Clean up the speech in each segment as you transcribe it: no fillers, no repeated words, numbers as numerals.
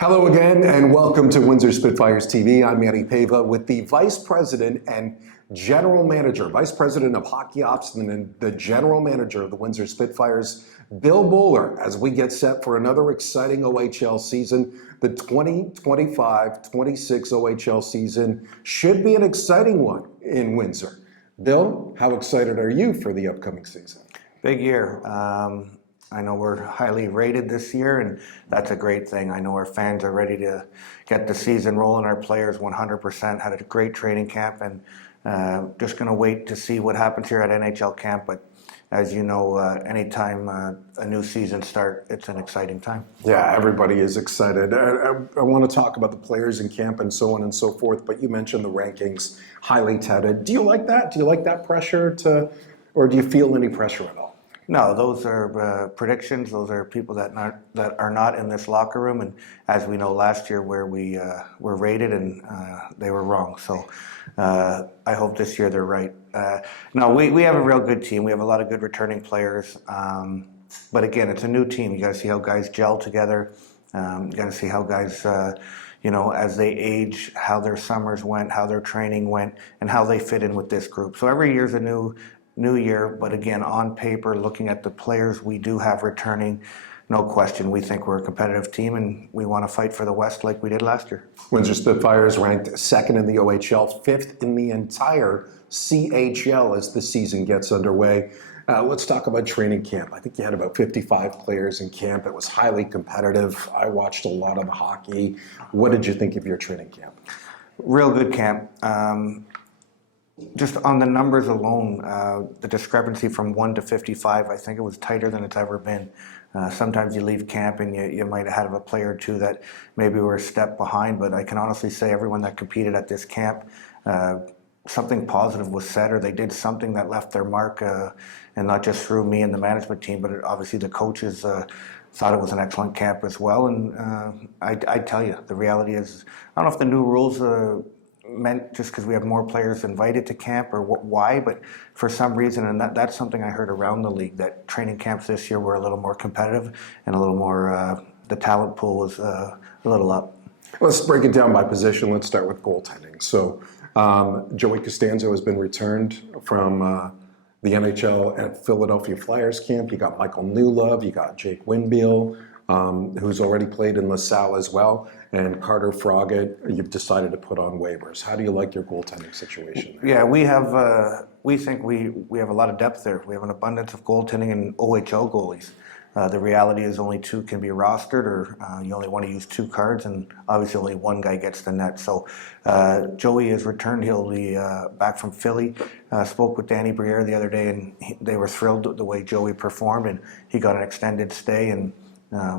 Hello again, and welcome to Windsor Spitfires TV. I'm Manny Paiva with the Vice President and General Manager, Vice President of Hockey Ops and the General Manager of the Windsor Spitfires, Bill Bowler, as we get set for another exciting OHL season. The 2025-26 OHL season should be an exciting one in Windsor. Bill, how excited are you for the upcoming season? Big year. I know we're highly rated this year, and that's a great thing. I know our fans are ready to get the season rolling. Our players 100% had a great training camp, and just going to wait to see what happens here at NHL camp. But as you know, anytime a new season starts, it's an exciting time. Yeah, everybody is excited. I want to talk about the players in camp and so on and so forth, but you mentioned the rankings, highly touted. Do you like that? Do you like that pressure or do you feel any pressure at all? No, those are predictions. Those are people that are not in this locker room. And as we know, last year where we were rated and they were wrong. So I hope this year they're right. No, we have a real good team. We have a lot of good returning players. But again, it's a new team. You got to see how guys gel together. You got to see how guys, as they age, how their summers went, how their training went, and how they fit in with this group. So every year is a new year, but again, on paper, looking at the players we do have returning, no question, we think we're a competitive team and we want to fight for the West like we did last year. Windsor Spitfires ranked second in the OHL, fifth in the entire CHL as the season gets underway. Let's talk about training camp. I think you had about 55 players in camp. It was highly competitive. I watched a lot of the hockey. What did you think of your training camp? Real good camp. Just on the numbers alone, the discrepancy from 1 to 55, I think it was tighter than it's ever been. Sometimes you leave camp and you might have had a player or two that maybe were a step behind, but I can honestly say everyone that competed at this camp, something positive was said or they did something that left their mark, and not just through me and the management team, but obviously the coaches thought it was an excellent camp as well. And I tell you, the reality is, I don't know if the new rules meant just because we have more players invited to camp or why, but for some reason, and that's something I heard around the league, that training camps this year were a little more competitive and a little more, the talent pool was a little up. Let's break it down by position. Let's start with goaltending. So Joey Costanzo has been returned from the NHL at Philadelphia Flyers camp. You got Michael Newlove, you got Jake Winbill, who's already played in LaSalle as well, and Carter Froggatt, you've decided to put on waivers. How do you like your goaltending situation there? Yeah, we think we have a lot of depth there. We have an abundance of goaltending and OHL goalies. The reality is only two can be rostered, or you only want to use two cards, and obviously only one guy gets the net. So Joey is returned. He'll be back from Philly. Spoke with Danny Briere the other day, and they were thrilled the way Joey performed, and he got an extended stay. And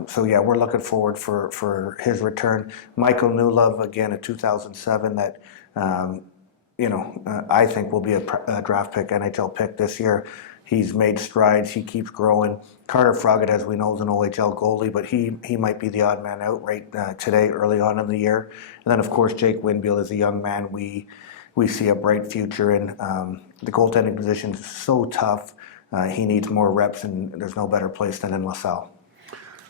so yeah, we're looking forward for his return. Michael Newlove, again, a 2007 that I think will be a draft pick, NHL pick this year. He's made strides. He keeps growing. Carter Froggatt, as we know, is an OHL goalie, but he might be the odd man out right today, early on in the year. And then, of course, Jake Winbill is a young man we see a bright future in. The goaltending position is so tough. He needs more reps, and there's no better place than in LaSalle.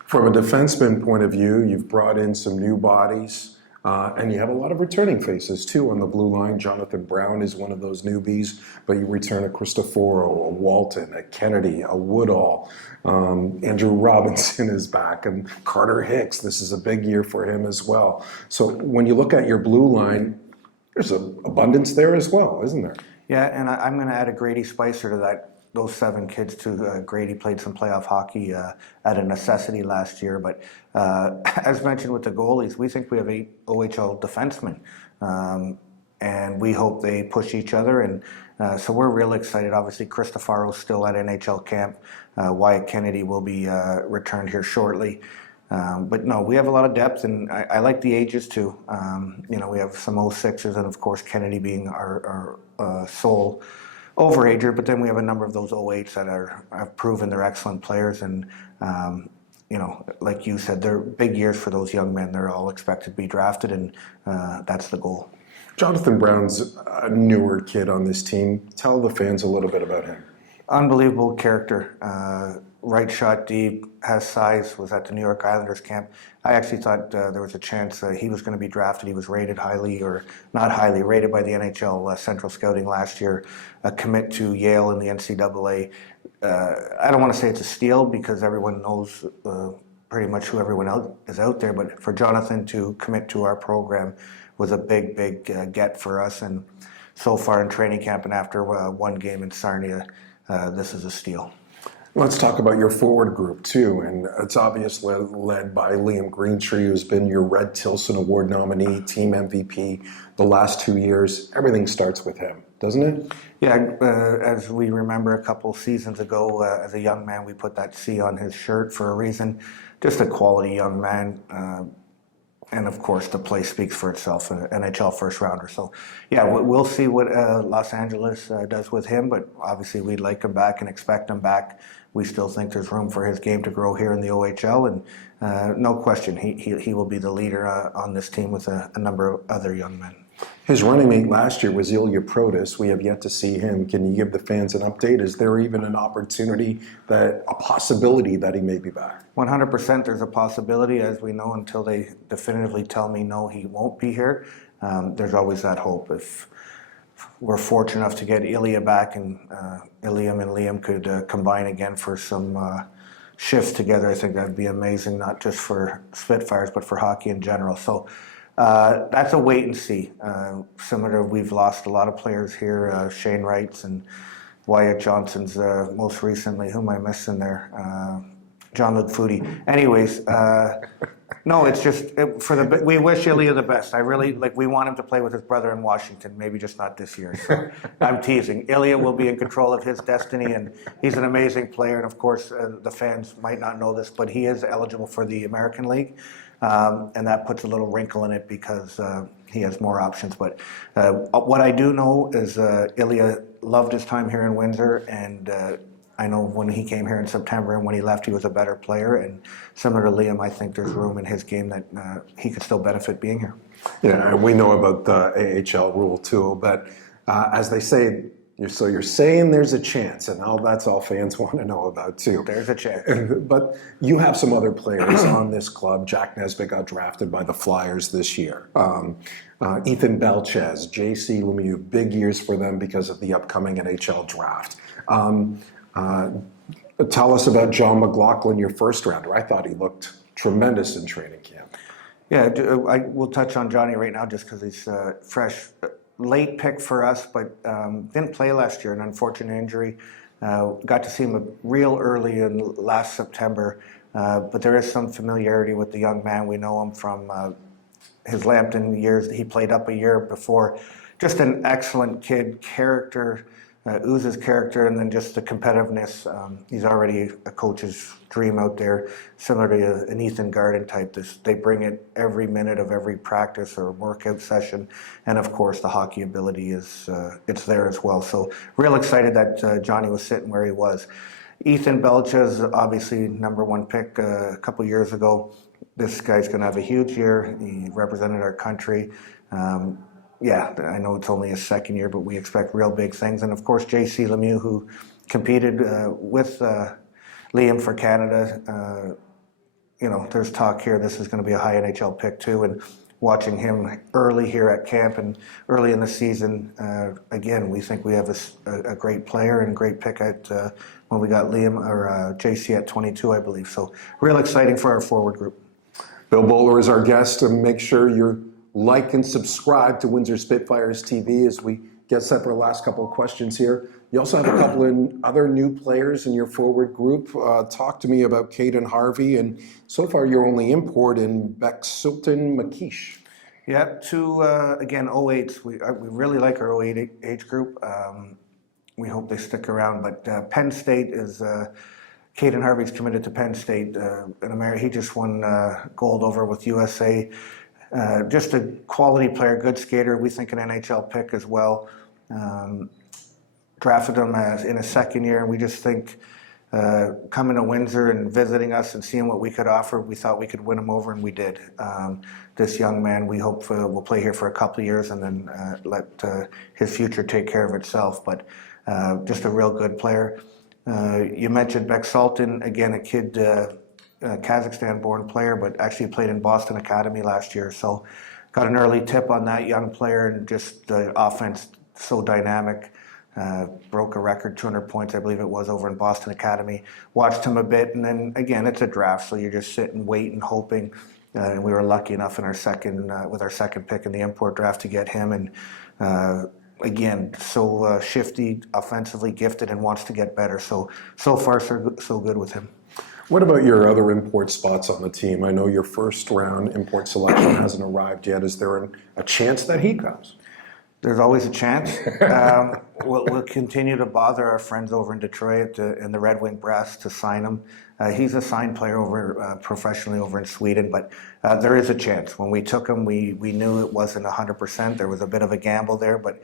From a defenseman point of view, you've brought in some new bodies, and you have a lot of returning faces too on the blue line. Jonathan Brown is one of those newbies, but you return a Cristoforo, a Walton, a Kennedy, a Woodall. Andrew Robinson is back, and Carter Hicks. This is a big year for him as well. So when you look at your blue line, there's an abundance there as well, isn't there? Yeah, and I'm going to add a Grady Spicer to that. Those 7 kids too. Grady played some playoff hockey at a necessity last year. But as mentioned with the goalies, we think we have 8 OHL defensemen. And we hope they push each other. And so we're real excited. Obviously, Cristofaro's still at NHL camp. Wyatt Kennedy will be returned here shortly. But no, we have a lot of depth, and I like the ages too. We have some 06ers, and of course Kennedy being our sole overager, but then we have a number of those 08s that have proven they're excellent players, and like you said, they're big years for those young men. They're all expected to be drafted, and that's the goal. Jonathan Brown's a newer kid on this team. Tell the fans a little bit about him. Unbelievable character. right shot deep, has size, was at the New York Islanders camp. I actually thought there was a chance he was going to be drafted. He was rated highly, or not highly, rated by the NHL Central Scouting last year, a commit to Yale in the NCAA. I don't want to say it's a steal because everyone knows pretty much who everyone else is out there, but for Jonathan to commit to our program was a big get for us. And so far in training camp and after one game in Sarnia, this is a steal. Let's talk about your forward group too, and it's obviously led by Liam Greentree, who's been your Red Tilson Award nominee, team MVP the last 2 years. Everything starts with him, doesn't it? Yeah, as we remember a couple seasons ago, as a young man, we put that C on his shirt for a reason. Just a quality young man. And of course, the play speaks for itself, an NHL first rounder. So, yeah, we'll see what Los Angeles does with him, but obviously we'd like him back and expect him back. We still think there's room for his game to grow here in the OHL, and no question, he will be the leader on this team with a number of other young men. His running mate last year was Ilya Protas. We have yet to see him. Can you give the fans an update? Is there even an opportunity, a possibility that he may be back? 100% there's a possibility, as we know, until they definitively tell me no, he won't be here. There's always that hope. If we're fortunate enough to get Ilya back and Iliam and Liam could combine again for some shifts together, I think that'd be amazing, not just for Spitfires, but for hockey in general. So that's a wait and see. Similar, we've lost a lot of players here, Shane Wrights and Wyatt Johnson's most recently. Who am I missing there? John Luke Foodie. Anyways, no, it's just we wish Ilya the best. I really we want him to play with his brother in Washington. Maybe just not this year. So I'm teasing. Ilya will be in control of his destiny, and he's an amazing player. And of course, the fans might not know this, but he is eligible for the American League. And that puts a little wrinkle in it because he has more options. But what I do know is Ilya loved his time here in Windsor, and I know when he came here in September and when he left, he was a better player. And similar to Liam, I think there's room in his game that he could still benefit being here. Yeah, and we know about the AHL rule too, but as they say, so you're saying there's a chance, and that's all fans want to know about too. There's a chance. But you have some other players on this club. Jack Nesbitt got drafted by the Flyers this year. Ethan Belchez, J.C. Lemieux, big years for them because of the upcoming NHL draft. Tell us about John McLaughlin, your first rounder. I thought he looked tremendous in training camp. Yeah, we'll touch on Johnny right now just because he's fresh. Late pick for us, but didn't play last year, an unfortunate injury. Got to see him real early in last September, but there is some familiarity with the young man. We know him from his Lambton years. He played up a year before. Just an excellent kid, character, oozes character, and then just the competitiveness. He's already a coach's dream out there, similar to an Ethan Garden type. They bring it every minute of every practice or workout session, and of course the hockey ability is it's there as well. So real excited that Johnny was sitting where he was. Ethan Belchez, obviously #1 pick a couple years ago. This guy's going to have a huge year. He represented our country. Yeah, I know it's only his second year, but we expect real big things. And of course, J.C. Lemieux, who competed with Liam for Canada. There's talk here this is going to be a high NHL pick too. And watching him early here at camp and early in the season, again, we think we have a great player and a great pick at when we got Liam or J.C. at 22, I believe. So real exciting for our forward group. Bill Bowler is our guest, and make sure you're like and subscribe to Windsor Spitfires TV as we get set for the last couple of questions here. You also have a couple of other new players in your forward group. Talk to me about Caden Harvey, and so far your only import in Beck-Sultan McKeish. Yeah, two, again, 08s. We really like our 08 age group. We hope they stick around, but Penn State is... Caden Harvey's committed to Penn State. He just won gold over with USA. Just a quality player, good skater. We think an NHL pick as well. Drafted him in his second year, and we just think coming to Windsor and visiting us and seeing what we could offer, we thought we could win him over, and we did. This young man, we hope will play here for a couple of years and then let his future take care of itself. But just a real good player. You mentioned Beck Sultan, again, a kid, Kazakhstan-born player, but actually played in Boston Academy last year. So got an early tip on that young player, and just the offense so dynamic. Broke a record, 200 points, I believe it was, over in Boston Academy. Watched him a bit, and then again, it's a draft, so you're just sitting, waiting, hoping. And we were lucky enough in our with our second pick in the import draft to get him. And again, so shifty, offensively gifted, and wants to get better. So far, so good with him. What about your other import spots on the team? I know your first round import selection hasn't arrived yet. Is there a chance that he comes? There's always a chance. We'll continue to bother our friends over in Detroit in the Red Wing Brass to sign him. He's a signed player over professionally over in Sweden, but there is a chance. When we took him, we knew it wasn't 100%. There was a bit of a gamble there, but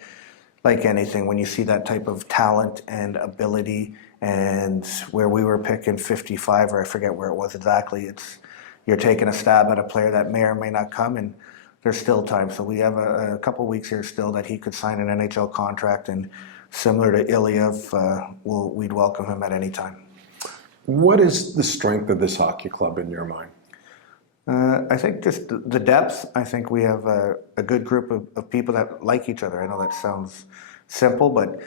like anything, when you see that type of talent and ability, and where we were picking 55, or I forget where it was exactly, you're taking a stab at a player that may or may not come, and there's still time. So we have a couple of weeks here still that he could sign an NHL contract, and similar to Ilyev, we'd welcome him at any time. What is the strength of this hockey club in your mind? I think just the depth. I think we have a good group of people that like each other. I know that sounds simple, but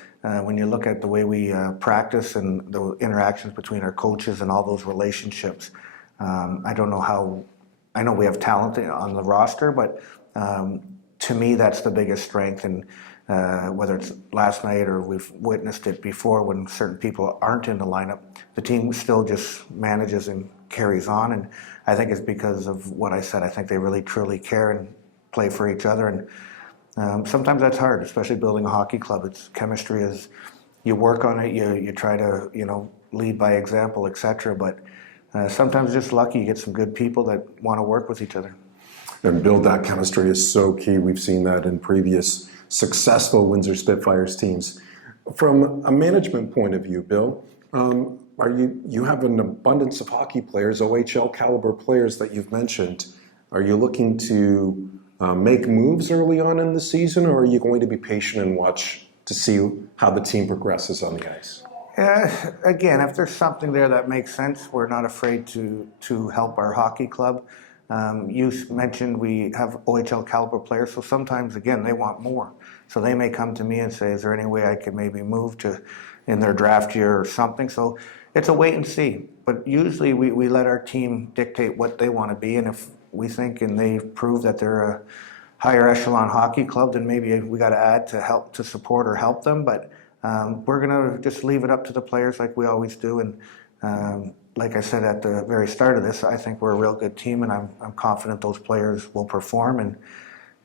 when you look at the way we practice and the interactions between our coaches and all those relationships, I don't know how. I know we have talent on the roster, but to me, that's the biggest strength. And whether it's last night or we've witnessed it before, when certain people aren't in the lineup, the team still just manages and carries on. And I think it's because of what I said. I think they really truly care and play for each other. And sometimes that's hard, especially building a hockey club. It's chemistry. Is you work on it, you try to lead by example, etc. But sometimes just lucky you get some good people that want to work with each other. And build that chemistry is so key. We've seen that in previous successful Windsor Spitfires teams. From a management point of view, Bill, you have an abundance of hockey players, OHL caliber players that you've mentioned. Are you looking to make moves early on in the season, or are you going to be patient and watch to see how the team progresses on the ice? Again, if there's something there that makes sense, we're not afraid to help our hockey club. You mentioned we have OHL caliber players, so sometimes, again, they want more. So they may come to me and say, is there any way I could maybe move to in their draft year or something? So it's a wait and see. But usually we let our team dictate what they want to be, and if we think and they prove that they're a higher echelon hockey club, then maybe we got to add to support or help them. But we're going to just leave it up to the players like we always do. And like I said at the very start of this, I think we're a real good team, and I'm confident those players will perform. And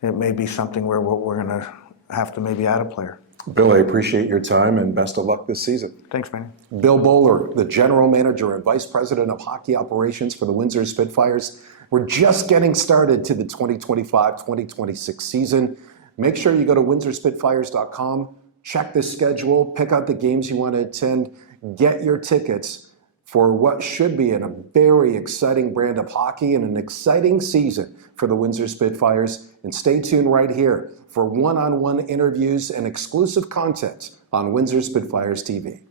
it may be something where we're going to have to maybe add a player. Bill, I appreciate your time and best of luck this season. Thanks, Manny. Bill Bowler, the General Manager and Vice President of Hockey Operations for the Windsor Spitfires. We're just getting started to the 2025-2026 season. Make sure you go to windsorspitfires.com, check the schedule, pick out the games you want to attend, get your tickets for what should be a very exciting brand of hockey and an exciting season for the Windsor Spitfires. And stay tuned right here for one-on-one interviews and exclusive content on Windsor Spitfires TV.